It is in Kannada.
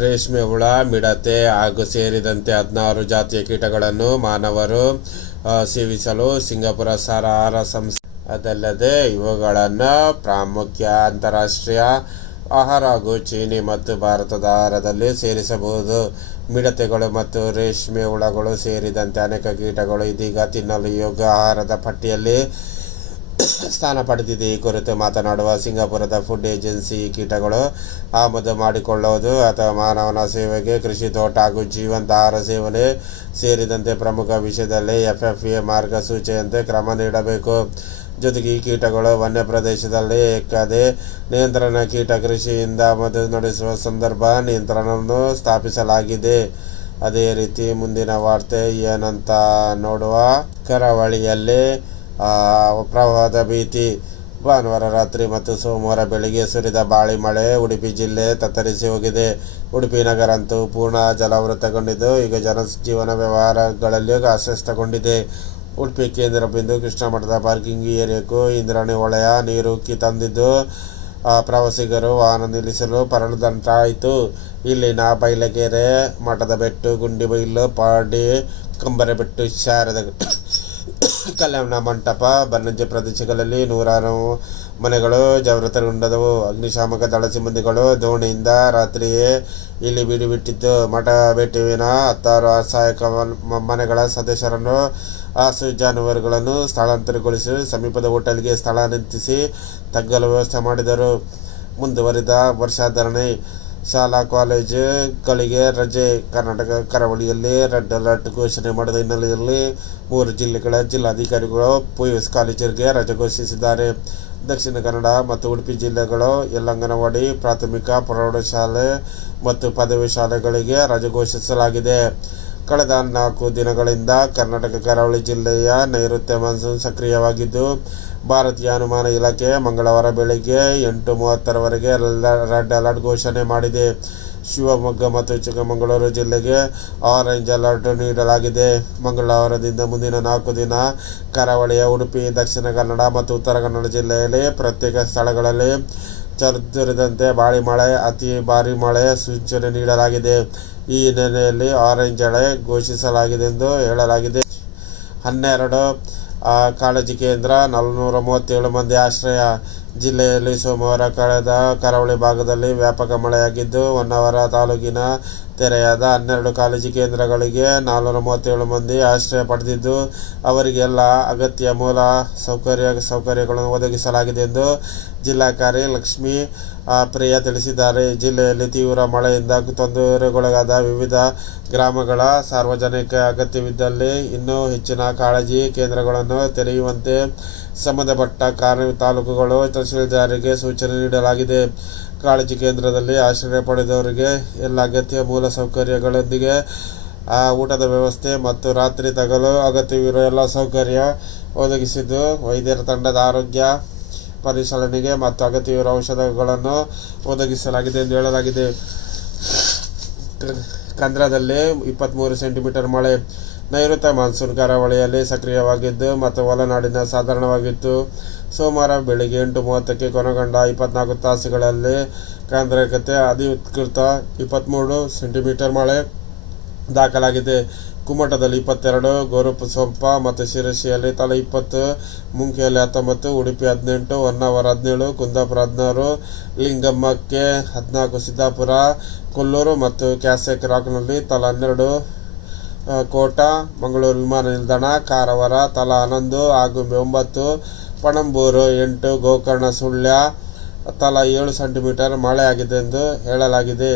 ರೇಷ್ಮೆ ಹುಳ, ಮಿಡತೆ ಹಾಗೂ ಸೇರಿದಂತೆ ಹದಿನಾರು ಜಾತಿಯ ಕೀಟಗಳನ್ನು ಮಾನವರು ಸೇವಿಸಲು ಸಿಂಗಾಪುರ ಸರಹಾರ ಸಂಸ್ಥೆ. ಅದಲ್ಲದೆ ಇವುಗಳನ್ನು ಪ್ರಾಮುಖ್ಯ ಅಂತಾರಾಷ್ಟ್ರೀಯ ಆಹಾರ ಹಾಗೂ ಚೀನಿ ಮತ್ತು ಭಾರತದ ಆಹಾರದಲ್ಲಿ ಸೇರಿಸಬಹುದು. ಮಿಡತೆಗಳು ಮತ್ತು ರೇಷ್ಮೆ ಹುಳಗಳು ಸೇರಿದಂತೆ ಅನೇಕ ಕೀಟಗಳು ಇದೀಗ ತಿನ್ನಲು ಯೋಗ್ಯ ಆಹಾರದ ಪಟ್ಟಿಯಲ್ಲಿ ಸ್ಥಾನ ಪಡೆದಿದೆ. ಈ ಕುರಿತು ಮಾತನಾಡುವ ಸಿಂಗಾಪುರದ ಫುಡ್ ಏಜೆನ್ಸಿ ಕೀಟಗಳು ಆಮದು ಮಾಡಿಕೊಳ್ಳುವುದು ಅಥವಾ ಮಾನವನ ಸೇವೆಗೆ ಕೃಷಿ ತೋಟ ಹಾಗೂ ಜೀವಂತ ಆಹಾರ ಸೇವನೆ ಸೇರಿದಂತೆ ಪ್ರಮುಖ ವಿಷಯದಲ್ಲಿ ಎಫ್ ಎಫ್ ಎ ಮಾರ್ಗಸೂಚಿಯಂತೆ ಕ್ರಮ ನೀಡಬೇಕು. ಜೊತೆಗೆ ಈ ಕೀಟಗಳು ವನ್ಯ ಪ್ರದೇಶದಲ್ಲಿ ಎಕ್ಕದೆ ನಿಯಂತ್ರಣ ಕೀಟ ಕೃಷಿಯಿಂದ ಆಮದು ನಡೆಸುವ ಸಂದರ್ಭ ನಿಯಂತ್ರಣವನ್ನು ಸ್ಥಾಪಿಸಲಾಗಿದೆ. ಅದೇ ರೀತಿ ಮುಂದಿನ ವಾರ್ತೆ ಏನಂತ ನೋಡುವ ಕರಾವಳಿಯಲ್ಲಿ ಪ್ರವಾಹದ ಭೀತಿ. ಭಾನುವಾರ ರಾತ್ರಿ ಮತ್ತು ಸೋಮವಾರ ಬೆಳಿಗ್ಗೆ ಸುರಿದ ಬಾಳಿ ಮಳೆ ಉಡುಪಿ ಜಿಲ್ಲೆ ತತ್ತರಿಸಿ ಹೋಗಿದೆ. ಉಡುಪಿ ನಗರ ಅಂತೂ ಪೂರ್ಣ ಜಲಾವೃತಗೊಂಡಿದ್ದು, ಈಗ ಜನಜೀವನ ವ್ಯವಹಾರಗಳಲ್ಲಿ ಅಸ್ವಸ್ಥಗೊಂಡಿದೆ. ಉಡುಪಿ ಕೇಂದ್ರ ಬಿಂದು ಕೃಷ್ಣ ಮಠದ ಪಾರ್ಕಿಂಗ್ ಏರಿಯಾಕ್ಕೂ ಇಂದ್ರಾಣಿ ಹೊಳೆಯ ನೀರು ತಂದಿದ್ದು ಪ್ರವಾಸಿಗರು ವಾಹನ ನಿಲ್ಲಿಸಲು ಪರಳದಂತಾಯಿತು ಇಲ್ಲಿನ ಬೈಲಗೆರೆ ಮಠದ ಬೆಟ್ಟು ಗುಂಡಿಬೈಲು ಪಾಡಿ, ಕಂಬರಬೆಟ್ಟು, ಶಾರದ ಕಲ್ಯಾಣ ಮಂಟಪ, ಬನ್ನಂಜೆ ಪ್ರದೇಶಗಳಲ್ಲಿ ನೂರಾರು ಮನೆಗಳು ಜಾಗೃತಗೊಂಡದವು ಅಗ್ನಿಶಾಮಕ ದಳ ಸಿಬ್ಬಂದಿಗಳು ದೋಣಿಯಿಂದ ರಾತ್ರಿಯೇ ಇಲ್ಲಿ ಬೀಡು ಬಿಟ್ಟಿತ್ತು ಮಠ ಭೇಟಿವಿನ ಹತ್ತಾರು ಅಸಹಾಯಕ ಮನೆಗಳ ಸದಸ್ಯರನ್ನು ಹಸು ಜಾನುವಾರುಗಳನ್ನು ಸ್ಥಳಾಂತರಗೊಳಿಸಿ, ಸಮೀಪದ ಹೋಟೆಲ್ಗೆ ಸ್ಥಳಾಂತರಿಸಿ ತಗ್ಗಲು ವ್ಯವಸ್ಥೆ ಮಾಡಿದರು. ಮುಂದುವರಿದ ವರ್ಷಾಧರಣೆ ಶಾಲಾ ಕಾಲೇಜುಗಳಿಗೆ ರಜೆ, ಕರ್ನಾಟಕ, ಕರಾವಳಿಯಲ್ಲಿ ರೆಡ್ ಅಲರ್ಟ್ ಘೋಷಣೆ ಮಾಡಿದ ಹಿನ್ನೆಲೆಯಲ್ಲಿ ಮೂರು ಜಿಲ್ಲೆಗಳ ಜಿಲ್ಲಾಧಿಕಾರಿಗಳು ಪಿ ಯು ಎಸ್ ಕಾಲೇಜರಿಗೆ ರಜೆ ಘೋಷಿಸಿದ್ದಾರೆ. ದಕ್ಷಿಣ ಕನ್ನಡ ಮತ್ತು ಉಡುಪಿ ಜಿಲ್ಲೆಗಳು ಎಲ್ಲ ಅಂಗನವಾಡಿ ಪ್ರಾಥಮಿಕ ಪ್ರೌಢಶಾಲೆ ಮತ್ತು ಪದವಿ ಶಾಲೆಗಳಿಗೆ ರಜೆ ಘೋಷಿಸಲಾಗಿದೆ. ಕಳೆದ ನಾಲ್ಕು ದಿನಗಳಿಂದ ಕರ್ನಾಟಕ ಕರಾವಳಿ ಜಿಲ್ಲೆಯ ನೈಋತ್ಯ ಮಾನ್ಸೂನ್ ಸಕ್ರಿಯವಾಗಿದ್ದು, ಭಾರತೀಯ ಹವಾಮಾನ ಇಲಾಖೆ ಮಂಗಳವಾರ ಬೆಳಗ್ಗೆ ಎಂಟು ಮೂವತ್ತರವರೆಗೆ ರೆಡ್ ಅಲರ್ಟ್ ಘೋಷಣೆ ಮಾಡಿದೆ. ಶಿವಮೊಗ್ಗ ಮತ್ತು ಚಿಕ್ಕಮಗಳೂರು ಜಿಲ್ಲೆಗೆ ಆರೆಂಜ್ ಅಲರ್ಟ್ ನೀಡಲಾಗಿದೆ. ಮಂಗಳವಾರದಿಂದ ಮುಂದಿನ ನಾಲ್ಕು ದಿನ ಕರಾವಳಿಯ ಉಡುಪಿ, ದಕ್ಷಿಣ ಕನ್ನಡ ಮತ್ತು ಉತ್ತರ ಕನ್ನಡ ಜಿಲ್ಲೆಯಲ್ಲಿ ಪ್ರತ್ಯೇಕ ಸ್ಥಳಗಳಲ್ಲಿ ಚದುರಿದಂತೆ ಭಾರಿ ಮಳೆ, ಅತಿ ಭಾರಿ ಮಳೆ ಸೂಚನೆ ನೀಡಲಾಗಿದೆ. ಈ ಹಿನ್ನೆಲೆಯಲ್ಲಿ ಆರೆಂಜ್ ಅಳೆ ಘೋಷಿಸಲಾಗಿದೆ ಎಂದು ಹೇಳಲಾಗಿದೆ. ಹನ್ನೆರಡು ಕಾಳಜಿ ಕೇಂದ್ರ, ನಾಲ್ನೂರ ಮೂವತ್ತೇಳು ಮಂದಿ ಆಶ್ರಯ. ಜಿಲ್ಲೆಯಲ್ಲಿ ಸೋಮವಾರ ಕಳೆದ ಕರಾವಳಿ ಭಾಗದಲ್ಲಿ ವ್ಯಾಪಕ ಮಳೆಯಾಗಿದ್ದು, ಹೊನ್ನಾವರ ತಾಲೂಕಿನ ತೆರೆಯಾದ ಹನ್ನೆರಡು ಕಾಳಜಿ ಕೇಂದ್ರಗಳಿಗೆ ನಾಲ್ನೂರ ಮೂವತ್ತೇಳು ಮಂದಿ ಆಶ್ರಯ ಪಡೆದಿದ್ದು ಅವರಿಗೆಲ್ಲ ಅಗತ್ಯ ಮೂಲ ಸೌಕರ್ಯ, ಸೌಕರ್ಯಗಳನ್ನು ಒದಗಿಸಲಾಗಿದೆ ಎಂದು ಜಿಲ್ಲಾಧಿಕಾರಿ ಲಕ್ಷ್ಮೀ ಪ್ರಿಯ ತಿಳಿಸಿದ್ದಾರೆ. ಜಿಲ್ಲೆಯಲ್ಲಿ ತೀವ್ರ ಮಳೆಯಿಂದ ತೊಂದರೆಗೊಳಗಾದ ವಿವಿಧ ಗ್ರಾಮಗಳ ಸಾರ್ವಜನಿಕ ಅಗತ್ಯವಿದ್ದಲ್ಲಿ ಇನ್ನೂ ಹೆಚ್ಚಿನ ಕಾಳಜಿ ಕೇಂದ್ರಗಳನ್ನು ತೆರೆಯುವಂತೆ ಸಂಬಂಧಪಟ್ಟ ಕಾರ್ಯ ತಾಲೂಕುಗಳು ತಹಸೀಲ್ದಾರಿಗೆ ಸೂಚನೆ ನೀಡಲಾಗಿದೆ. ಕಾಳಜಿ ಕೇಂದ್ರದಲ್ಲಿ ಆಶ್ರಯ ಪಡೆದವರಿಗೆ ಎಲ್ಲ ಅಗತ್ಯ ಮೂಲ ಸೌಕರ್ಯಗಳೊಂದಿಗೆ ಆ, ಊಟದ ವ್ಯವಸ್ಥೆ ಮತ್ತು ರಾತ್ರಿ ತಗಲು ಅಗತ್ಯವಿರುವ ಎಲ್ಲ ಸೌಕರ್ಯ ಒದಗಿಸಿದ್ದು. ವೈದ್ಯರ ತಂಡದ ಆರೋಗ್ಯ ಪರಿಶೀಲನೆಗೆ ಮತ್ತು ಅಗತ್ಯವಿರುವ ಔಷಧಗಳನ್ನು ಒದಗಿಸಲಾಗಿದೆ ಎಂದು ಹೇಳಲಾಗಿದೆ. ಕಂದ್ರದಲ್ಲಿ ಇಪ್ಪತ್ತ್ಮೂರು ಸೆಂಟಿಮೀಟರ್ ಮಳೆ ನೈಋತ್ಯ ಮಾನ್ಸೂನ್ ಕರಾವಳಿಯಲ್ಲಿ ಸಕ್ರಿಯವಾಗಿದ್ದು ಮತ್ತು ಒಳನಾಡಿನ ಸಾಧಾರಣವಾಗಿತ್ತು. ಸೋಮವಾರ ಬೆಳಿಗ್ಗೆ ಎಂಟು ಮೂವತ್ತಕ್ಕೆ ಕೊನೆಗೊಂಡ ಇಪ್ಪತ್ನಾಲ್ಕು ತಾಸುಗಳಲ್ಲಿ ಕೇಂದ್ರಕತೆ ಅಧಿಕೃತ ಇಪ್ಪತ್ತ್ಮೂರು ಸೆಂಟಿಮೀಟರ್ ಮಳೆ ದಾಖಲಾಗಿದೆ. ಕುಮಟದಲ್ಲಿ ಇಪ್ಪತ್ತೆರಡು ಗೋರುಪಸೊಂಪ ಮತ್ತು ಶಿರಸಿಯಲ್ಲಿ ತಲಾ ಇಪ್ಪತ್ತು, ಮುಂಕೆಯಲ್ಲಿ ಹತ್ತೊಂಬತ್ತು, ಉಡುಪಿ ಹದಿನೆಂಟು, ಹೊನ್ನಾವರ ಹದಿನೇಳು, ಕುಂದಾಪುರ ಹದಿನಾರು ಲಿಂಗಮ್ಮಕ್ಕೆ ಹದಿನಾಲ್ಕು, ಸಿದ್ದಾಪುರ, ಕೊಲ್ಲೂರು ಮತ್ತು ಕ್ಯಾಸೆಕ್ ರಾಕ್ನಲ್ಲಿ ತಲಾ ಹನ್ನೆರಡು ಕೋಟ, ಮಂಗಳೂರು ವಿಮಾನ ನಿಲ್ದಾಣ, ಕಾರವಾರ, ತಲಾ ಹನ್ನೊಂದು ಹಾಗೂ ಒಂಬತ್ತು, ಪಣಂಬೂರು ಎಂಟು, ಗೋಕರ್ಣ ಸುಳ್ಯ, ತಲಾ ಏಳು ಸೆಂಟಿಮೀಟರ್ ಮಳೆಯಾಗಿದೆ ಎಂದು ಹೇಳಲಾಗಿದೆ.